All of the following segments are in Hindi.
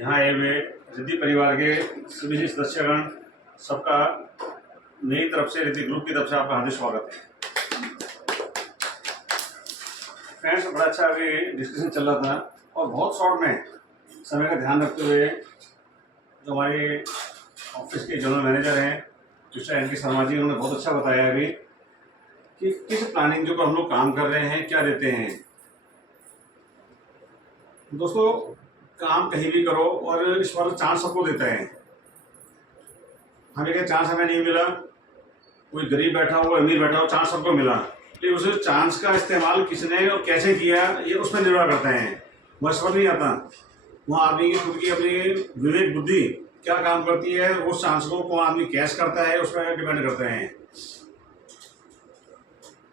यहाँ आए हुए रिद्धि परिवार के सभी सदस्यगण सबका मेरी तरफ से, रिद्धि ग्रुप की तरफ से आपका हार्दिक स्वागत है। फ्रेंड्स, बड़ा अच्छा अभी डिस्कशन चल रहा था और बहुत शॉर्ट में समय का ध्यान रखते हुए जो हमारे ऑफिस के जनरल मैनेजर हैं मिस्टर एन के शर्मा जी, उन्होंने बहुत अच्छा बताया अभी कि किस प्लानिंग के ऊपर हम लोग काम कर रहे हैं, क्या देते हैं। दोस्तों, काम कहीं भी करो और इस बार चांस सबको देता है। हमें क्या चांस हमें नहीं मिला, कोई गरीब बैठा हो, अमीर बैठा हो, चांस सबको मिला, लेकिन उस चांस का इस्तेमाल किसने और कैसे किया ये उस पर निर्भर करते हैं। वह समझ नहीं आता, वहाँ आदमी की खुद की अपनी विवेक बुद्धि क्या काम करती है, उस चांस को कौन आदमी कैश करता है उस पर डिपेंड करते हैं।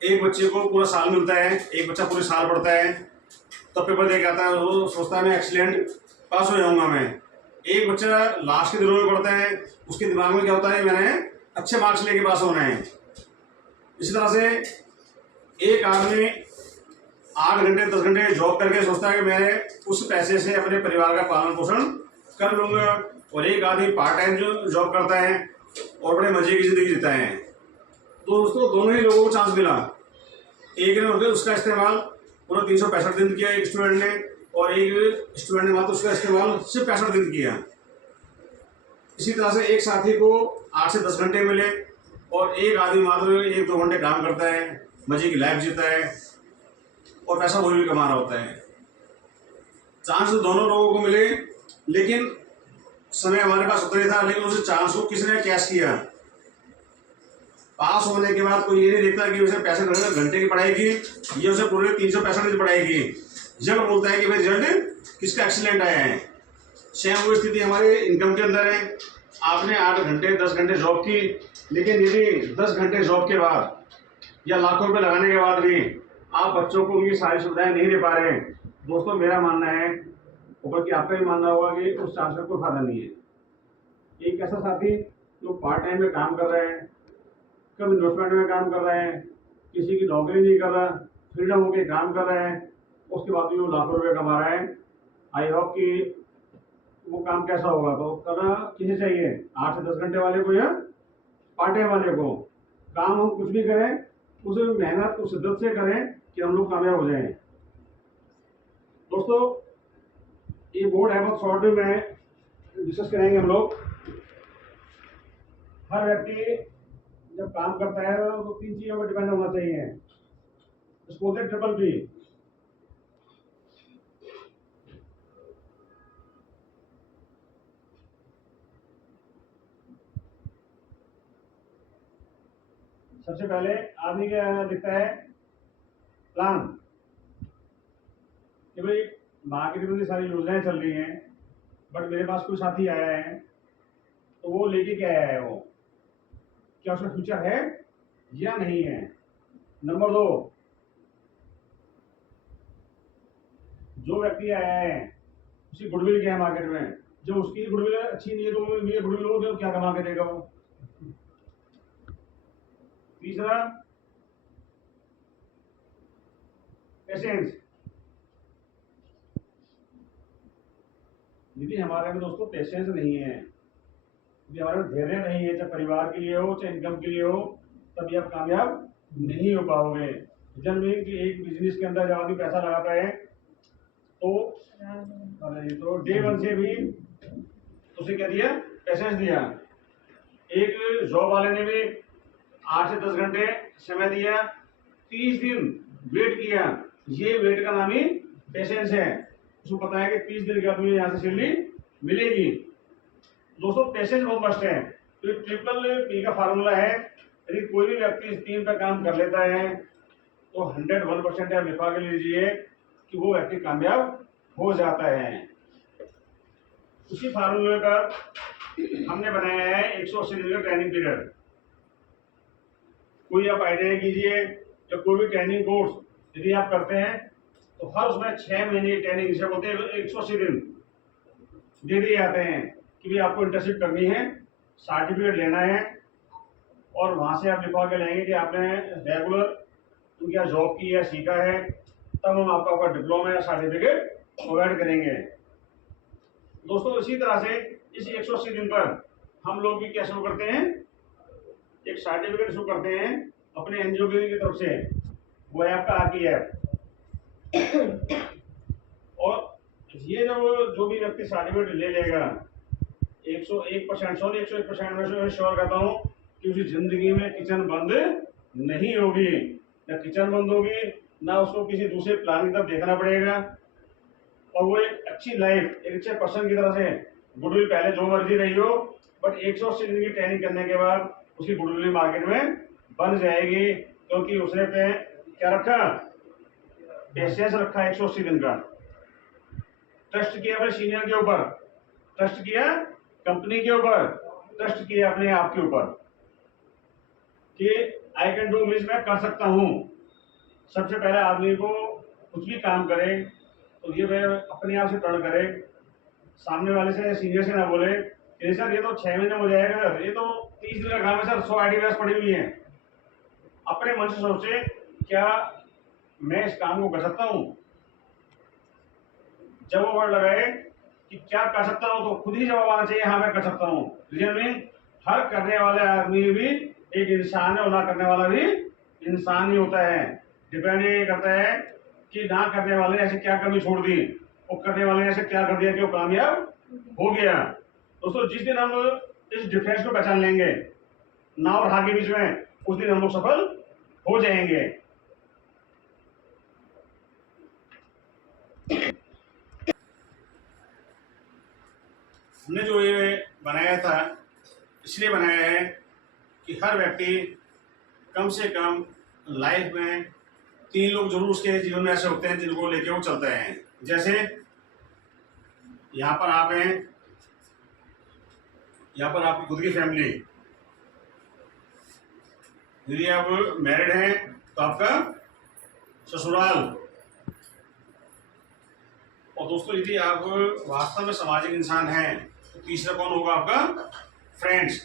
एक बच्चे को पूरा साल मिलता है, एक बच्चा पूरे साल पढ़ता है, तब पेपर दे के आता है, वो सोचता है मैं एक्सीलेंट पास हो जाऊंगा मैं। एक बच्चा लास्ट के दिनों में पढ़ता है, उसके दिमाग में क्या होता है, मैंने अच्छे मार्क्स लेके पास होना है। इसी तरह से एक आदमी 8 घंटे 10 घंटे जॉब करके सोचता है कि मैं उस पैसे से अपने परिवार का पालन पोषण कर लूंगा, और एक आदमी पार्ट टाइम जो जॉब करता है और बड़े मजे की जिंदगी जीता है। तो दोस्तों, दोनों ही लोगों को चांस मिला। एक ने उसका इस्तेमाल पूरा 365 दिन किया एक स्टूडेंट ने, और एक स्टूडेंट ने मात्र उसका इस्तेमाल सिर्फ 65 दिन किया। इसी तरह से एक साथी को 8 से 10 घंटे मिले और एक आदमी मात्र 1-2 घंटे काम करता है, मजे की लाइफ जीता है और पैसा वो भी कमा रहा होता है। चांस दोनों लोगों को मिले, लेकिन समय हमारे पास उतना ही था, लेकिन उस चांस को किसने कैश किया। पास होने के बाद कोई ये नहीं देखता कि उसे 65 घंटे की पढ़ाई की, ये उसे पूरे 365 की पढ़ाई की। जब बोलता है कि भाई रिजल्ट किसका एक्सीलेंट आया है। सेम वो स्थिति हमारे इनकम के अंदर है। आपने 8 घंटे 10 घंटे जॉब की, लेकिन यदि 10 घंटे जॉब के बाद या लाखों रुपए लगाने के बाद भी आप बच्चों को उनकी सारी सुविधाएं नहीं दे पा रहे हैं, दोस्तों मेरा मानना है, ऊपर की आपका भी मानना होगा कि उस चांस का कोई फायदा नहीं है। एक ऐसा साथी जो पार्ट टाइम में काम कर रहे हैं, कभी इन्वेस्टमेंट में काम कर रहे हैं, किसी की नौकरी नहीं कर रहा, फ्रीडम होकर काम कर रहे हैं, उसके बाद भी वो लाखों रुपए कमा रहे हैं। आई होप कि वो काम कैसा होगा, तो करना किसे चाहिए, 8 से 10 घंटे वाले को या पार्ट टाइम वाले को। काम हम कुछ भी करें, उसे मेहनत उस शिद्दत से करें कि हम लोग कामयाब हो जाएं। दोस्तों, ये बोर्ड है बहुत शॉर्ट में डिस्कस करेंगे हम लोग। हर व्यक्ति जब काम करता है तो 3 चीजों पर डिपेंड होना चाहिए। इसको बोलते हैं ट्रिपल पी। सबसे पहले आदमी क्या दिखता है, प्लान, कि भाई मार्केट में सारी योजनाएं चल रही हैं, बट मेरे पास कोई साथी आया है तो वो लेके क्या आया है, वो क्या उसका फ्यूचर है या नहीं है। नंबर 2, जो व्यक्ति आया है उसकी गुडविल क्या है मार्केट में। जो उसकी गुडविल अच्छी नहीं है तो मेरी गुडविल हो क्या कमा के देगा वो। तीसरा, पेशेंस। यदि हमारे में दोस्तों पेशेंस नहीं है, यदि हमारे में धैर्य नहीं है, चाहे परिवार के लिए हो चाहे इनकम के लिए हो, तभी आप कामयाब नहीं हो पाओगे। जनरली कि एक बिजनेस के अंदर जब आदमी पैसा लगाता है तो डे 1 से भी उसे क्या दिया, पेशेंस दिया। एक जॉब वाले ने भी 8 से 10 घंटे समय दिया, 30 दिन वेट किया, ये वेट का नाम ही पेशेंस है। उसको पता है कि 30 दिन के बाद मुझे यहाँ से सैलरी मिलेगी। दोस्तों, पेशेंस बहुत मस्ट है। तो ट्रिपल पी का फार्मूला है, यदि कोई भी व्यक्ति इस 3 पर काम कर लेता है तो 101% आप लिखवा के लीजिए कि वो व्यक्ति कामयाब हो जाता है। उसी फार्मूले का हमने बनाया है 180 दिन का ट्रेनिंग पीरियड। कोई आप आइडिया कीजिए, जब कोई भी ट्रेनिंग कोर्स यदि आप करते हैं तो हर उसमें 6 महीने की ट्रेनिंग, जिसे बोलते हैं 180 दिन दे दिए जाते हैं कि भाई आपको इंटर्नशिप करनी है, सर्टिफिकेट लेना है, और वहाँ से आप लिखवा के लाएंगे कि आपने रेगुलर क्या जॉब की या सीखा है, तब हम आपका डिप्लोमा या सर्टिफिकेट प्रोवाइड करेंगे। दोस्तों इसी तरह से इस 180 दिन पर हम लोग भी क्या शुरू करते हैं, एक सर्टिफिकेट शुरू करते हैं अपने एनजीओ की तरफ से, वो है आपका आरपीएफ। और ये जो भी व्यक्ति सर्टिफिकेट ले लेगा 101%, सॉरी 101% में श्योर करता हूँ कि उसकी जिंदगी में किचन बंद नहीं होगी, ना किचन बंद होगी, ना उसको किसी दूसरे प्लान की तरफ देखना पड़ेगा, और वो एक अच्छी लाइफ एक अच्छे पर्सन की तरह से गुडविल पहले जो मर्जी रही हो, बट 180 दिन की ट्रेनिंग करने के बाद उसकी गुडविल मार्केट में बन जाएगी, क्योंकि उसने पे क्या रखा, पेशेंस रखा 180 दिन का, ट्रस्ट किया अपने सीनियर के ऊपर, ट्रस्ट किया कंपनी के ऊपर, ट्रस्ट किया अपने आप के ऊपर कि आई कैन डू, मीन्स मैं कर सकता हूँ। सबसे पहले आदमी को कुछ भी काम करे तो ये वह अपने आप से टर्न करे, सामने वाले से सीनियर से ना बोले कि सर ये तो 6 महीने हो जाएगा सर, ये तो 30 दिन का काम है सर, 100 आईडी पड़ी हुई है। अपने मन से सोचे क्या मैं इस काम को कर सकता हूँ। जब वो वर्ड लगाए कि क्या कर सकता हूँ तो खुद ही जवाब आना चाहिए, हाँ मैं कर सकता हूँ। रीजन मीन हर करने वाले आदमी भी एक इंसान है और ना करने वाला भी इंसान ही होता है। डिपेंड ये करता है कि ना करने वाले ने ऐसे क्या कमी छोड़ दी और करने वाले ने ऐसे क्या कर दिया कि वो कामयाब हो गया। दोस्तों जिस दिन हम इस डिफरेंस को पहचान लेंगे ना और हाँ के बीच में, उस दिन हम लोग सफल हो जाएंगे। हमने जो ये बनाया था इसलिए बनाया है कि हर व्यक्ति कम से कम लाइफ में 3 लोग जरूर उसके जीवन में ऐसे होते हैं जिनको लेके वो चलते हैं। जैसे यहाँ पर आप हैं, यहाँ पर आपकी खुद की फैमिली, यदि आप मैरिड हैं तो आपका ससुराल, और दोस्तों यदि आप वास्तव में सामाजिक इंसान हैं तो तीसरा कौन होगा, आपका फ्रेंड्स,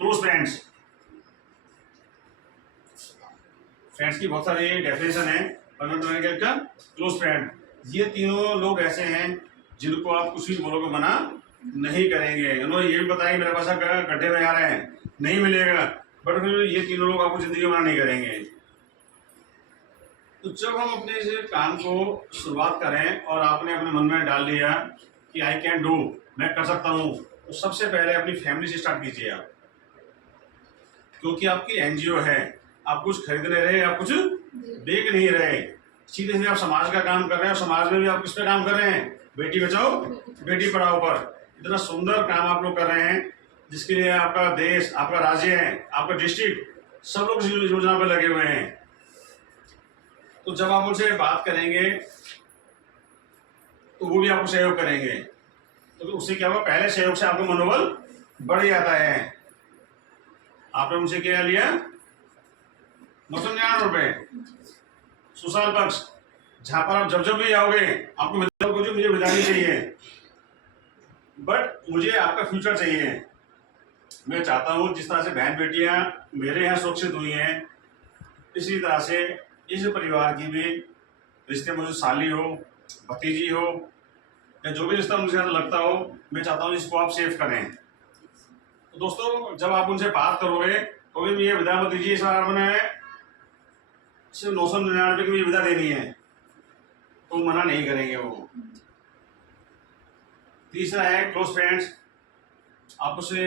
क्लोज फ्रेंड्स। फ्रेंड्स की बहुत सारी डेफिनेशन है, का क्लोज फ्रेंड, ये तीनों लोग ऐसे हैं जिनको आप कुछ भी बोलोगे मना नहीं करेंगे। उन्होंने ये भी बताया मेरे पास गड्ढे में आ रहे हैं नहीं मिलेगा, बट फिर ये तीनों लोग आपको जिंदगी में मना नहीं करेंगे। तो जब हम अपने इस काम को शुरुआत करें और आपने अपने मन में डाल लिया कि आई कैन डू, मैं कर सकता हूँ, तो सबसे पहले अपनी फैमिली से स्टार्ट कीजिए आप, क्योंकि आपकी एनजीओ है, आप कुछ खरीद नहीं रहे, आप कुछ बेच नहीं रहे, सीधे सीधे आप समाज का काम कर रहे हैं। और समाज में भी आप किस पे काम कर रहे हैं, बेटी बचाओ बेटी पढ़ाओ पर। इतना सुंदर काम आप लोग कर रहे हैं जिसके लिए आपका देश, आपका राज्य है, आपका डिस्ट्रिक्ट, सब लोग इस योजना पे लगे हुए हैं। तो जब आप उनसे बात करेंगे तो वो भी आपको सहयोग करेंगे, तो उससे क्या होगा, पहले सहयोग से आपका मनोबल बढ़ जाता है। आपने उनसे क्या लिया, 999 रुपए सुसाल पक्ष, जहां पर आप जब भी आओगे आपको मुझे बतानी चाहिए, बट मुझे आपका फ्यूचर चाहिए। मैं चाहता हूं जिस तरह से बहन बेटियां मेरे यहाँ सुरक्षित हुई हैं, इसी तरह से इस परिवार की भी रिश्ते, मुझे साली हो, भतीजी हो, या जो भी रिश्ता मुझे लगता हो, मैं चाहता हूँ इसको आप सेव करें। तो दोस्तों जब आप उनसे बात करोगे तो भी ये विदा मत दीजिए, इस बार मैंने सिर्फ 999 की भी विदा देनी है, तो मना नहीं करेंगे वो। तीसरा है क्लोज फ्रेंड्स, आप उससे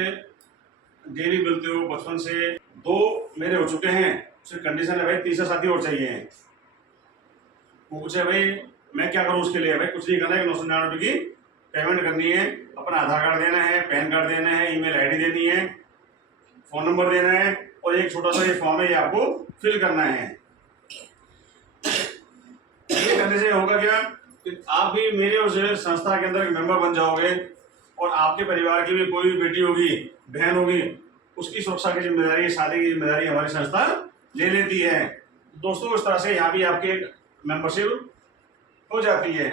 डेली मिलते हो बचपन से, 2 मेरे हो चुके हैं, उसकी कंडीशन है भाई तीसरा साथी और चाहिए। वो पूछे भाई मैं क्या करूं उसके लिए, भाई कुछ नहीं करना है, 999 की पेमेंट करनी है, अपना आधार कार्ड देना है, पैन कार्ड देना है, ईमेल आईडी देनी है, फोन नंबर देना है, और एक छोटा सा ये फॉर्म है ये आपको फिल करना है। ये करने से होगा क्या कि आप भी मेरे और संस्था के अंदर मेंबर बन जाओगे, और आपके परिवार की भी कोई बेटी होगी, बहन होगी, उसकी सुरक्षा की जिम्मेदारी, शादी की जिम्मेदारी हमारी संस्था ले लेती है। दोस्तों इस तरह से यहाँ भी आपकी एक मेंबरशिप हो जाती है।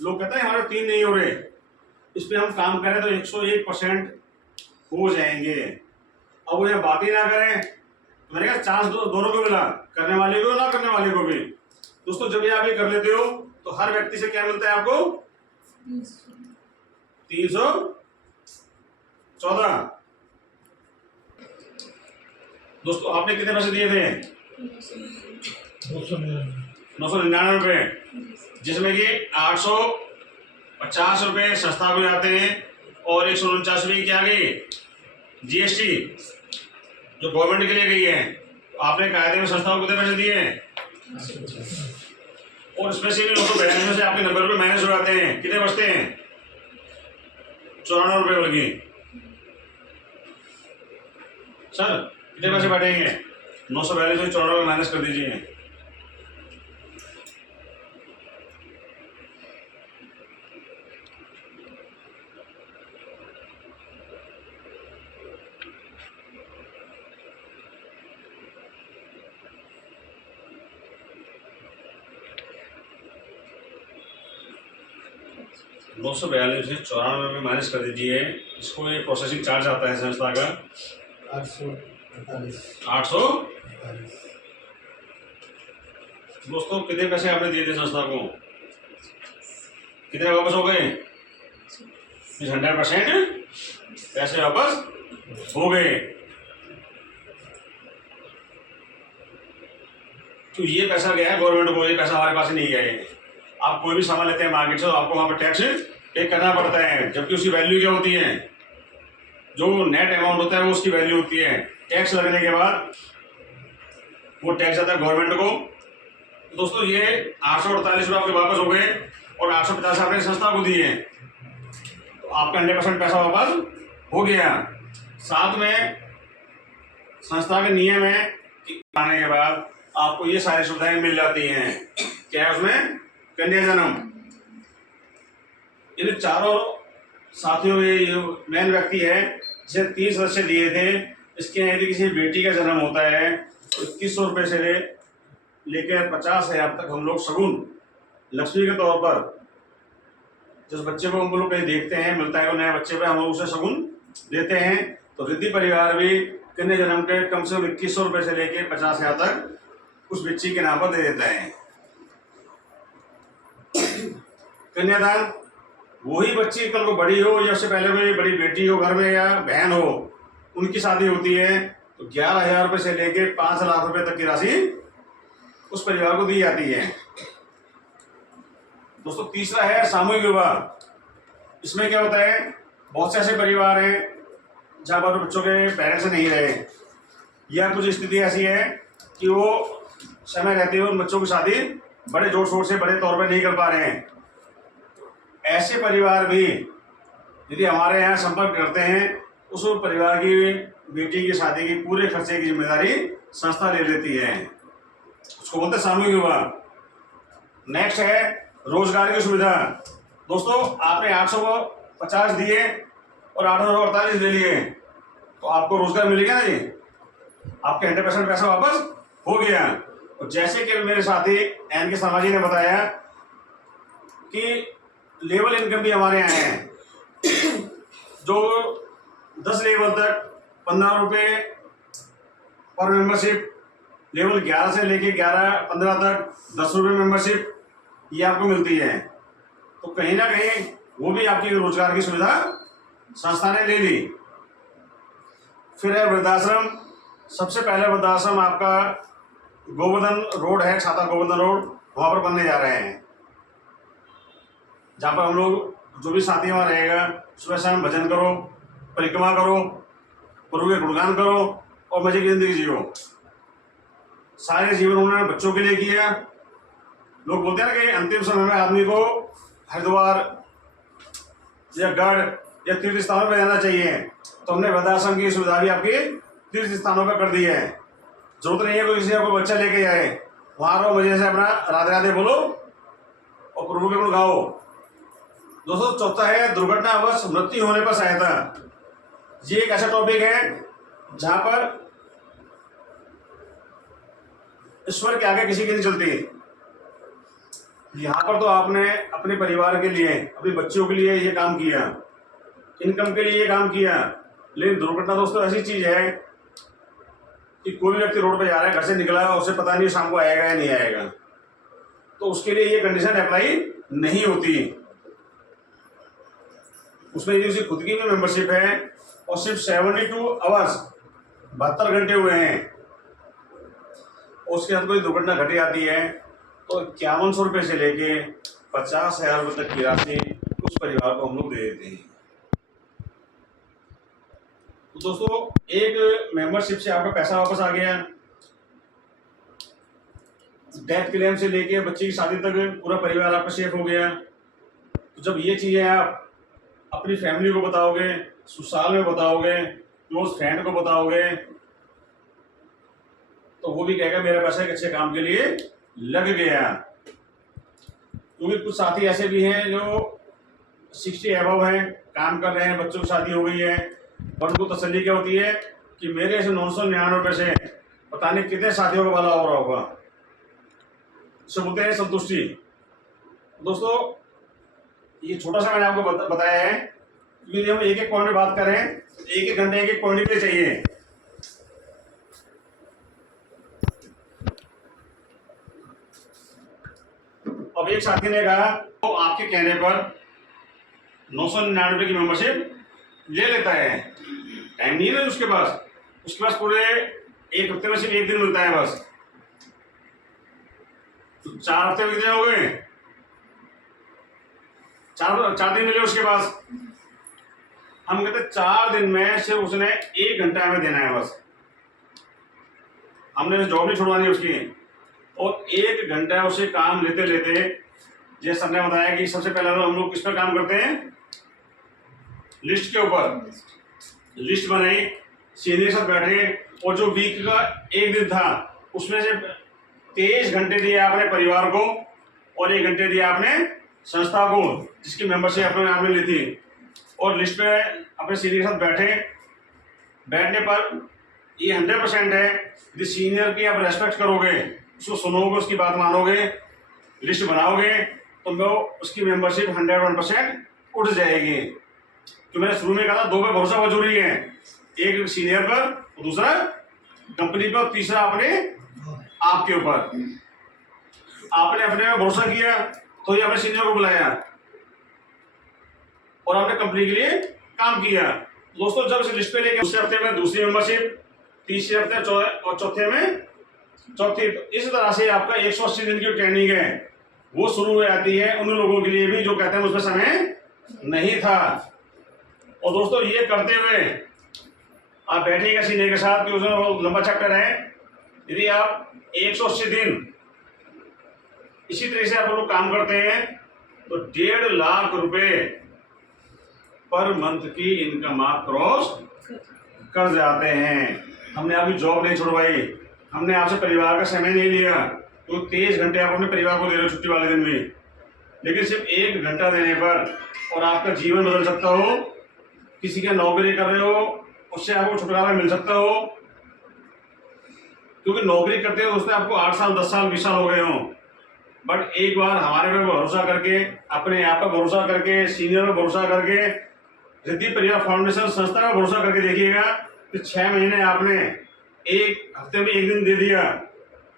लोग कहते हैं हमारे 3 नहीं हो रहे, इस पर हम काम करें तो 101% हो जाएंगे। अब वो बात ही ना करें, मैंने कहा चांस दोनों को मिला, करने वाले को ना करने वाले को भी। दोस्तों जब ये आप ये कर लेते हो तो हर व्यक्ति से क्या मिलता है, आपको 314। दोस्तों आपने कितने पैसे दिए थे? 999 रुपये, जिसमें कि 850 रुपये संस्था को जाते हैं और 149 रुपये क्या गई जीएसटी जो गवर्नमेंट के लिए गई है। तो आपने कायदे में संस्था को कितने पैसे दिए हैं? और स्पेशली 992 से आपके 90 रुपये माइनस हो जाते हैं, कितने बचते हैं? 94 रुपये बल्कि। सर कितने पैसे बैठेंगे? 942 से 94 रुपये माइनस कर दीजिए। नौ सौ 92 से 94 में माइनस कर दीजिए। इसको ये प्रोसेसिंग चार्ज आता है संस्था का 800। दोस्तों कितने पैसे आपने दिए थे संस्था को? कितने वापस हो गए? 100% पैसे वापस हो गए। तो ये पैसा गया है गवर्नमेंट को, ये पैसा हमारे पास नहीं गया है। आप कोई भी सामान लेते हैं मार्केट से तो आपको वहाँ पर टैक्स पे करना पड़ता है, जबकि उसकी वैल्यू क्या होती है? जो नेट अमाउंट होता है वो उसकी वैल्यू होती है। टैक्स लगने के बाद वो टैक्स आता है गवर्नमेंट को। दोस्तों ये 848 रुपये आपके वापस हो गए और 850 आपने संस्था को दिए, तो आपका 100% पैसा वापस हो गया। साथ में संस्था के नियम है कि आने के बाद आपको ये सारी सुविधाएं मिल जाती हैं। क्या है उसमें? कन्या जन्म। इन चारों साथियों में ये मेन व्यक्ति है जिसे 30 सदस्य दिए थे। इसके यदि किसी बेटी का जन्म होता है तो 2100 रुपये से लेकर 50,000 तक हम लोग शगुन लक्ष्मी के तौर पर जिस बच्चे को हम लोग कहीं देखते हैं मिलता है, नए बच्चे पे हम लोग उसे शगुन देते हैं। तो रिद्धि परिवार भी कन्या जन्म के कम से कम 2100 रुपये से लेकर 50,000 तक उस बच्ची के नाम पर दे देता है। कन्यादान वही बच्ची कल को बड़ी हो या उससे पहले कोई बड़ी बेटी हो घर में या बहन हो, उनकी शादी होती है तो 11,000 रुपये से लेकर 5 लाख रुपए तक की राशि उस परिवार को दी जाती है। दोस्तों तीसरा है सामूहिक विवाह। इसमें क्या होता है? बहुत से ऐसे परिवार हैं जहाँ पर बच्चों के पेरेंट्स नहीं रहे या कुछ स्थिति ऐसी है कि वो समय रहते हुए उन बच्चों की शादी बड़े जोर शोर से बड़े तौर पर नहीं कर पा रहे हैं। ऐसे परिवार भी यदि हमारे यहाँ संपर्क करते हैं उस परिवार की बेटी की शादी की पूरे खर्चे की जिम्मेदारी संस्था ले लेती है। उसको बोलते हैं सामूहिक विवाह। नेक्स्ट है रोजगार की सुविधा। दोस्तों आपने 850 दिए और 848 ले लिए तो आपको रोजगार मिलेगा ना जी, आपके 100% पैसा वापस हो गया। और जैसे कि मेरे साथी एन के शर्मा जी ने बताया कि लेवल इनकम भी हमारे यहाँ है जो 10 लेवल तक 15 रुपये पर मेंबरशिप, लेवल 11 से लेके 15 तक 10 रुपये मेंबरशिप ये आपको मिलती है। तो कहीं ना कहीं वो भी आपकी रोजगार की सुविधा संस्था ने ले ली। फिर है वृद्धाश्रम। सबसे पहले वृद्धाश्रम आपका गोवर्धन रोड है, छाता गोवर्धन रोड, वहाँ पर बनने जा रहे हैं, जहाँ पर हम लोग जो भी साथी वहाँ रहेगा सुबह शाम भजन करो, परिक्रमा करो, प्रभु के गुणगान करो और मजे की जिंदगी जियो। सारे जीवन उन्होंने बच्चों के लिए किया। लोग बोलते हैं ना कि अंतिम समय में आदमी को हरिद्वार या गढ़ या तीर्थ स्थानों पर जाना चाहिए, तो हमने वृद्धाश्रम की सुविधा भी आपकी तीर्थ स्थानों पर कर दी है। जरूरत नहीं है कोई किसी को बच्चा लेके जाए, वहाँ रहो मजे से अपना राधे राधे बोलो और प्रभु के गुण गाओ। दोस्तों चौथा है दुर्घटनावश मृत्यु होने पर सहायता। ये एक ऐसा टॉपिक है जहां पर ईश्वर के आगे किसी की नहीं चलती। यहाँ पर तो आपने अपने परिवार के लिए, अपने बच्चों के लिए ये काम किया, इनकम के लिए ये काम किया, लेकिन दुर्घटना दोस्तों ऐसी चीज है कि कोई भी व्यक्ति रोड पे जा रहा है, घर से निकला है, उसे पता नहीं शाम को आएगा या नहीं आएगा, तो उसके लिए ये कंडीशन अप्लाई नहीं होती। उसमें यदि उसकी खुद की भी मेंबरशिप है और सिर्फ 72 आवर्स 72 घंटे हुए हैं और उसके साथ कोई दुर्घटना घटी आती है तो 5100 रुपये से लेके 50,000 रुपये तक की राशि उस परिवार को हम लोग दे देते हैं। तो दोस्तों, एक मेंबरशिप से आपका पैसा वापस आ गया, डेथ क्लेम से लेके बच्चे की शादी तक पूरा परिवार आपका सेफ हो गया। तो जब ये चीज़ें आप अपनी फैमिली को बताओगे, ससुराल में बताओगे, क्लोज फ्रेंड को बताओगे, तो वो भी कहेगा मेरा पैसा एक अच्छे काम के लिए लग गया। क्योंकि कुछ साथी ऐसे भी हैं जो 60 अबव हैं, काम कर रहे हैं, बच्चों की शादी हो गई है, और उनको तसल्ली क्या होती है कि मेरे ऐसे 999 रुपये से पता नहीं कितने साथियों का भला हो रहा होगा, इसे बोलते हैं संतुष्टि। दोस्तों, ये छोटा सा मैंने आपको बताया है, क्योंकि हम एक एक पॉइंट में बात करें, एक एक घंटे एक एक पॉइंट के लिए चाहिए। अब एक साथी ने कहा तो आपके कहने पर 999 की मेंबरशिप ले लेता है, टाइम नहीं है उसके पास पूरे एक हफ्ते में सिर्फ एक दिन मिलता है बस, तो 4 हफ्ते में कितने हो गए, 4 दिन मिले उसके पास। हम कहते 4 दिन में सिर्फ उसने 1 घंटा हमें देना है बस, हमने जॉब नहीं छुड़वानी उसकी, और 1 घंटा उसे काम लेते लेते, जैसे हमने बताया कि सबसे पहले हम लोग किस पर काम करते हैं, लिस्ट के ऊपर लिस्ट बनाई, सीनियर साथ बैठे, और जो वीक का एक दिन था उसमें से 23 घंटे दिए आपने परिवार को और 1 घंटे दिया आपने संस्था को जिसकी मेंबरशिप आपने ली थी। और लिस्ट पे अपने सीनियर के साथ बैठने पर ये 100% है, यदि सीनियर की आप रेस्पेक्ट करोगे, उसको सुनोगे, उसकी बात मानोगे, लिस्ट बनाओगे, तो उसकी मेंबरशिप 101% उठ जाएगी। तो मैंने शुरू में कहा था 2 पे भरोसा बहुत जरूरी है, एक सीनियर पर, दूसरा कंपनी पर, तीसरा अपने आपके ऊपर। आपने अपने पर भरोसा किया तो ये अपने सीनियर को बुलाया और आपने कंपनी के लिए काम किया। दोस्तों, जब इस लिस्ट पे लेके दूसरे हफ्ते में दूसरी मेंबरशिप, तीसरे हफ्ते और चौथे में चौथी, तो इस तरह से आपका 180 दिन की ट्रेनिंग है वो शुरू हो जाती है उन लोगों के लिए भी जो कहते हैं उसमें समय नहीं था। और दोस्तों, ये करते हुए आप बैठिएगा सीनियर के साथ कि उसमें बहुत लंबा चैप्टर है। यदि आप 180 दिन इसी तरह से आप लोग काम करते हैं तो 1.5 लाख रुपए पर मंथ की इनकम आप क्रॉस कर जाते हैं। हमने अभी जॉब नहीं छुड़वाई, हमने आपसे परिवार का समय नहीं लिया, तो 23 घंटे आप अपने परिवार को दे रहे हो छुट्टी वाले दिन भी, लेकिन सिर्फ 1 घंटा देने पर और आपका जीवन बदल सकता हो, किसी का नौकरी कर रहे हो उससे आपको छुटकारा मिल सकता हो। क्योंकि नौकरी करते हो दोस्तों आपको 8 साल 10 साल 20 साल हो गए हों, बट एक बार हमारे पे भरोसा करके, अपने आप पर भरोसा करके, सीनियर पर भरोसा करके, रिद्धि परिवार फाउंडेशन संस्था पर भरोसा करके देखिएगा कि 6 महीने आपने एक हफ्ते में 1 दिन दे दिया,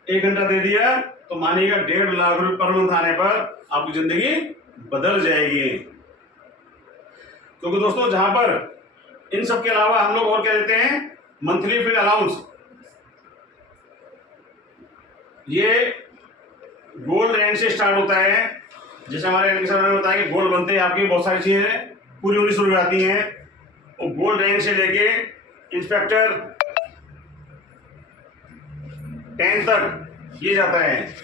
1 घंटा दे दिया, तो मानिएगा 1.5 लाख रुपए पर मंथ आने पर आपकी जिंदगी बदल जाएगी। क्योंकि दोस्तों, जहां पर इन सब के अलावा हम लोग और क्या देते हैं, मंथली फील्ड अलाउंस। ये गोल्ड रैंक से स्टार्ट होता है, जैसे हमारे ने बताया कि गोल्ड बनते हैं आपकी बहुत सारी चीजें पूरी होनी शुरू हो जाती हैं, और गोल्ड रैंक से लेके इंस्पेक्टर 10 तक ये जाता है।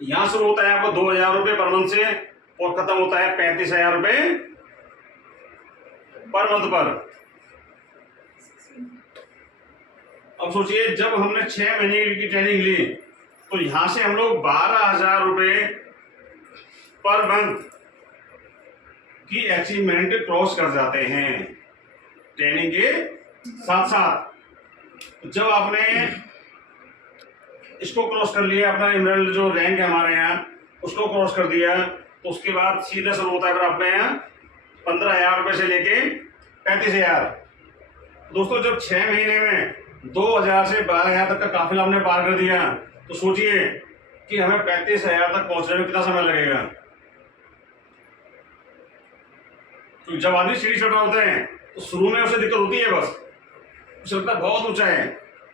यहां शुरू होता है आपको 2,000 रुपये पर मंथ से और खत्म होता है 35,000 रुपये पर मंथ पर। अब सोचिए, जब हमने 6 महीने की ट्रेनिंग ली तो यहां से हम लोग 12,000 रुपये पर मंथ की अचीवमेंट क्रॉस कर जाते हैं ट्रेनिंग के साथ साथ। जब आपने इसको क्रॉस कर लिया, अपना इमरल्ड जो रैंक है हमारे यहाँ उसको क्रॉस कर दिया, तो उसके बाद सीधा शुरू होता है फिर आपके यहाँ 15,000 रुपये से लेके 35,000। दोस्तों, जब 6 महीने में 2,000 से 12,000 तक का काफिला हमने पार कर दिया, तो सोचिए कि हमें 35,000 तक पहुंचने में कितना समय लगेगा। तो जब आदमी सीढ़ी चढ़ रहा होता है तो शुरू में उसे दिक्कत होती है, बस उसे लगता है बहुत ऊंचा है,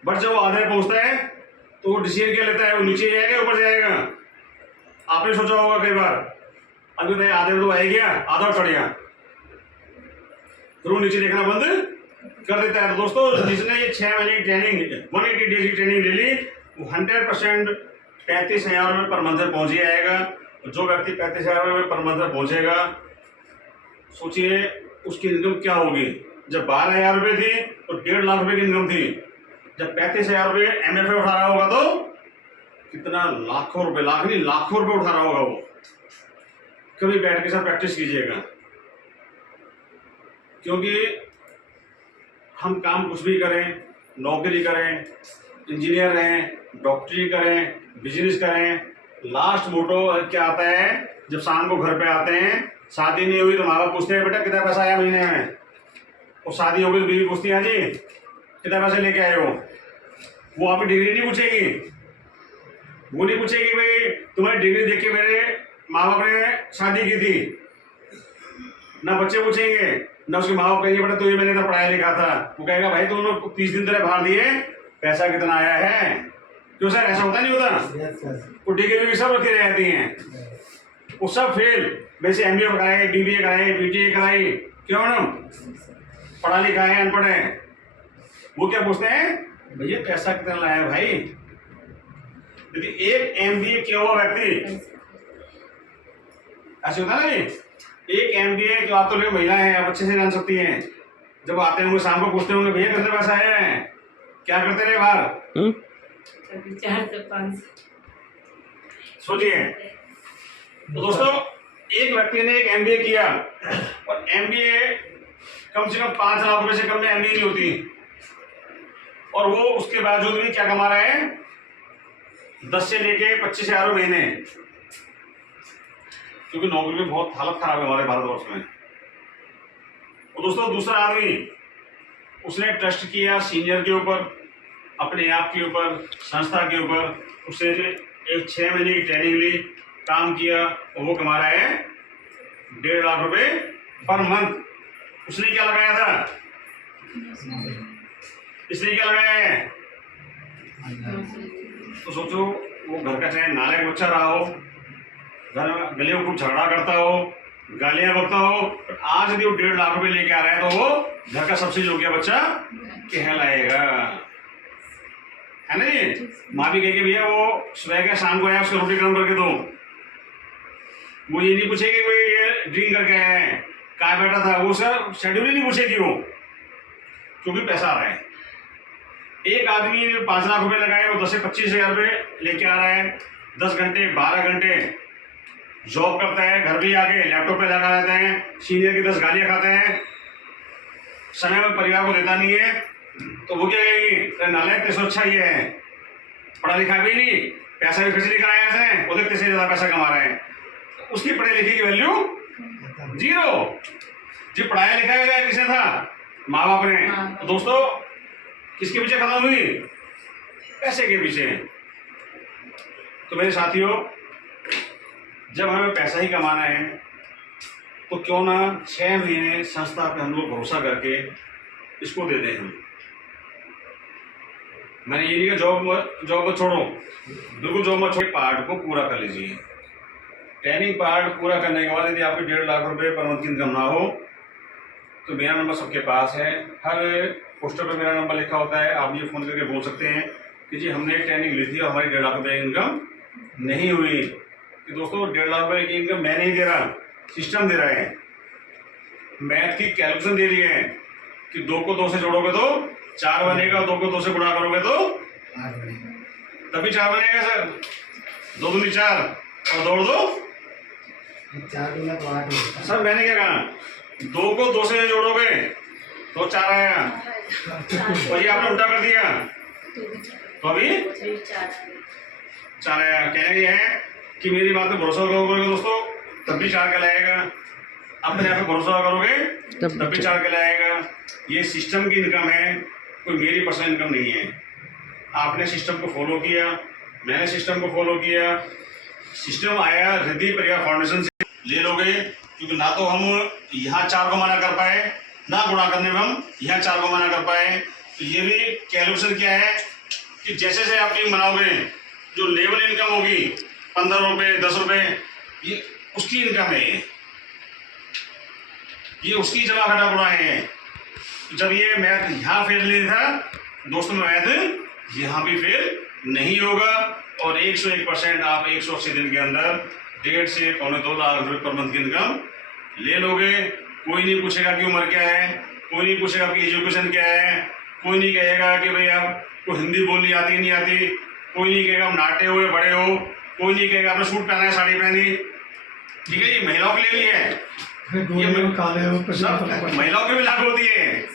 बट जब वो आधे पहुंचता है तो वो डिसीजन क्या लेता है, वो नीचे जाएगा ऊपर जाएगा। आपने सोचा होगा कई बार, अभी तो आधे तो आ गया, आधा चढ़ गया, फिर वो नीचे देखना बंद कर देता है। तो दोस्तों जिसने ये 6 महीने की ट्रेनिंग 180 डेज की ट्रेनिंग ले ली, वो 100% 35,000 रुपये पर मंथ पहुंच ही आएगा। जो व्यक्ति 35,000 रुपये पर मंथ पहुंचेगा, सोचिए उसकी इनकम क्या होगी। जब 12,000 रुपये थी तो 1.5 लाख रुपए की इनकम थी, जब 35,000 रुपये MFA उठा रहा होगा तो कितना लाखों रुपए, लाख नहीं लाखों रुपए उठा रहा होगा वो। कभी बैठ के साथ प्रैक्टिस कीजिएगा, क्योंकि हम काम कुछ भी करें, नौकरी करें, इंजीनियर रहें, डॉक्टरी करें, बिजनेस करें, लास्ट मोटो क्या आता है, जब शाम को घर पे आते हैं, शादी नहीं हुई तो माँ बाप पूछते हैं बेटा कितना पैसा आया महीने में, और शादी हो गई तो बीवी पूछती है जी कितना पैसे लेके आए हो। वो आपकी डिग्री नहीं पूछेगी, वो नहीं पूछेगी भाई तुम्हारी डिग्री देख के मेरे माँ बाप ने शादी की थी, ना बच्चे पूछेंगे ना उसके माँ बाप कहेंगे बेटा तुझे मैंने तो पढ़ाया लिखा था। वो कहेगा भाई तुमने 30 दिन तेरे बाहर दिए, पैसा कितना आया है। क्यों सर, ऐसा होता नहीं होता? वो डिग्री भी सब रखी रहती हैं, वो सब फेल। वैसे MBA कराए, BBA कराए, BTA कराई, क्यों मैडम? पढ़ा लिखा है, अनपढ़ है। वो क्या पूछते हैं, भैया पैसा कितना लाया भाई। यदि एक MBA किया हुआ व्यक्ति, ऐसे होता है ना, एक MBA जो आप तो लोग महिला हैं, आप अच्छे से जान सकती हैं, जब आते होंगे शाम को पूछते होंगे भैया कितने पैसा आया है, क्या करते रहे बाहर? 4 से 5। सोचिए। तो दोस्तों एक व्यक्ति ने एक MBA किया, और MBA कम से कम 5 लाख रुपए से कम में MBA नहीं होती, और वो उसके बावजूद भी क्या कमा रहा है, 10 से लेके 25,000 महीने। क्योंकि नौकरी में बहुत हालत खराब है हमारे भारतवर्ष में। और दोस्तों दूसरा आदमी, उसने ट्रस्ट किया सीनियर के ऊपर, अपने आप के ऊपर, संस्था के ऊपर, उससे एक 6 महीने की ट्रेनिंग ली, काम किया, और वो कमा रहा है 1.5 लाख रुपए पर मंथ। उसने क्या लगाया था, इसने क्या लगाया है? तो सोचो वो घर का चाहे नालायक बच्चा रहा हो, घर में गले में खूब झगड़ा करता हो, गालियां बकता हो, पर आज यदि वो 1.5 लाख रुपए लेके आ रहा है तो वो घर का सबसे योग्य बच्चा कहलाएगा, है ना। ये माँ भी कहेगी भैया वो सुबह के शाम को आया उसको रोटी गर्म करके दो। वो ये नहीं पूछेगी भाई ये ड्रिंक करके आया है, कहाँ बैठा था, वो सर शेड्यूल ही नहीं पूछेगी वो, क्योंकि पैसा आ रहा है। एक आदमी ने 5 लाख रुपए लगाए, वो 10 से 25,000 रुपए लेके आ रहा है, 10 घंटे 12 घंटे जॉब करता है, घर भी आके लैपटॉप पे लगा रहता है, सीनियर की 10 गालियां खाता है, समय में परिवार को देता नहीं है, तो वो क्या कहेगी, नालायक तेरे से अच्छा ये है, पढ़ा लिखा भी नहीं, पैसा भी फिर से लेकर आया है, वो तेरे से ज्यादा पैसा कमा रहा है। उसकी पढ़े लिखे की वैल्यू 0। जी पढ़ाया लिखाया गया किसने था, माँ बाप ने। तो दोस्तों किसके पीछे खत्म हुई, पैसे के पीछे। तो मेरे साथियों जब हमें पैसा ही कमाना है तो क्यों ना 6 महीने संस्था पे हम लोग भरोसा करके इसको दे दें। हम मैंने ये नहीं कहा जॉब मत छोड़ो, बिल्कुल जॉब मत छोड़ो, पार्ट को पूरा कर लीजिए। ट्रेनिंग पार्ट पूरा करने के बाद यदि आपके 1.5 लाख रुपए पर मंथ की इनकम ना हो तो मेरा नंबर सबके पास है, हर पोस्टर पे मेरा नंबर लिखा होता है, आप ये फ़ोन करके बोल सकते हैं कि जी हमने ट्रेनिंग ली थी और हमारी 1.5 लाख रुपये की इनकम नहीं हुई। कि दोस्तों 1.5 लाख रुपये की इनकम मैं नहीं दे रहा, सिस्टम दे रहा है, मैथ की कैलकुलेशन दे रही है कि 2 को 2 से जोड़ोगे तो 4 बनेगा, 2 को 2 से गुणा करोगे तो तभी 4 बनेगा सर, 2 दूनी 4 और 2 2 4 दूना तो 8 होगा। सर मैंने क्या कहा, 2 को 2 से जोड़ोगे तो 4 आएगा, और ये आपने उल्टा कर दिया तो अभी 4 आया। कहना यह है कि मेरी बात पे भरोसा करोगे दोस्तों तब भी 4 कहलाएगा, अपने आप पे भरोसा करोगे तब भी 4 कहलाएगा। ये सिस्टम की इनकम है, कोई मेरी पर्सनल इनकम नहीं है। आपने सिस्टम को फॉलो किया, मैंने सिस्टम को फॉलो किया, सिस्टम आया रिद्धि परिवार फाउंडेशन से ले लोगे क्योंकि ना तो हम यहाँ 4 को मना कर पाए, ना गुणा करने में हम यहाँ 4 को मना कर पाए। तो ये भी कैलकुलेशन क्या है कि जैसे जैसे आप टीम बनाओगे, जो लेवल इनकम होगी 15 रुपये 10 रुपये, ये उसकी इनकम है, ये उसकी जमा घटा गुणा है। जब ये मैथ यहाँ फेल नहीं था दोस्तों, मैथ यहाँ भी फेल नहीं होगा। और 101% आप 180 दिन के अंदर 1.5 से 1.25 लाख रुपये पर मंथ की इनकम ले लोगे। कोई नहीं पूछेगा कि उम्र क्या है, कोई नहीं पूछेगा कि एजुकेशन क्या है, कोई नहीं कहेगा कि भाई आपको हिंदी बोलनी आती नहीं आती, कोई नहीं कहेगा आप नाटे हुए बड़े हो, कोई नहीं कहेगा आपने सूट पहना है साड़ी पहनी। ठीक है, ये महिलाओं के लिए भी है, ये काले हो सब महिलाओं के भी लागू होती है।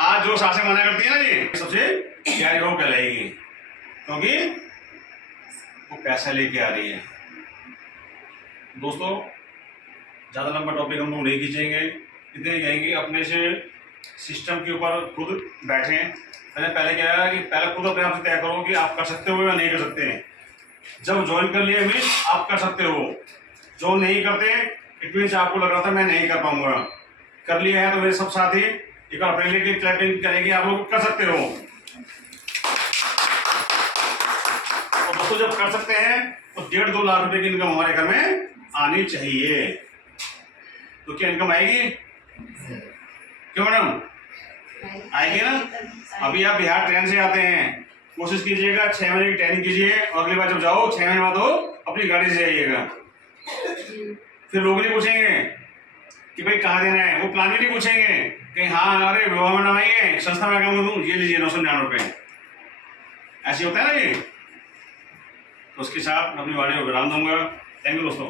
आज जो सासें मना करती है ना, ये सबसे प्यारी बहू कहलाएगी, क्योंकि वो पैसा लेके आ रही है। दोस्तों ज़्यादा लंबा टॉपिक हम लोग नहीं खींचेंगे, इतने ही कहेंगे अपने से सिस्टम के ऊपर खुद बैठें। पहले क्या है कि पहले खुद अपने आप से तय करो कि आप कर सकते हो या नहीं कर सकते हैं। जब ज्वाइन कर लिया मीन्स आप कर सकते हो, जो नहीं करते इट मीन्स आपको लग रहा था मैं नहीं कर पाऊंगा। कर लिया है तो मेरे सब साथी एक बार अपने लिए क्लैपिंग करेंगे, आप लोग कर सकते हो। और दोस्तों जब कर सकते हैं तो 1.5-2 लाख रुपए की इनकम हमारे घर में आनी चाहिए। तो क्या इनकम आएगी? क्यों मैडम आएगी ना? अभी आप बिहार ट्रेन से आते हैं, कोशिश कीजिएगा 6 महीने की ट्रेनिंग कीजिए, और अगली बार जब जाओ 6 महीने बाद हो अपनी गाड़ी से जाइएगा। फिर लोग नहीं पूछेंगे कि भाई कहाँ देना है, वो प्लान भी नहीं पूछेंगे कि हाँ अरे विवाह में नवाइए संस्था में क्या दूँ, ये लीजिए 999 रुपये। ऐसे होता है ना ये। तो उसके साथ अपनी वाणी को विराम दूंगा। थैंक यू दोस्तों।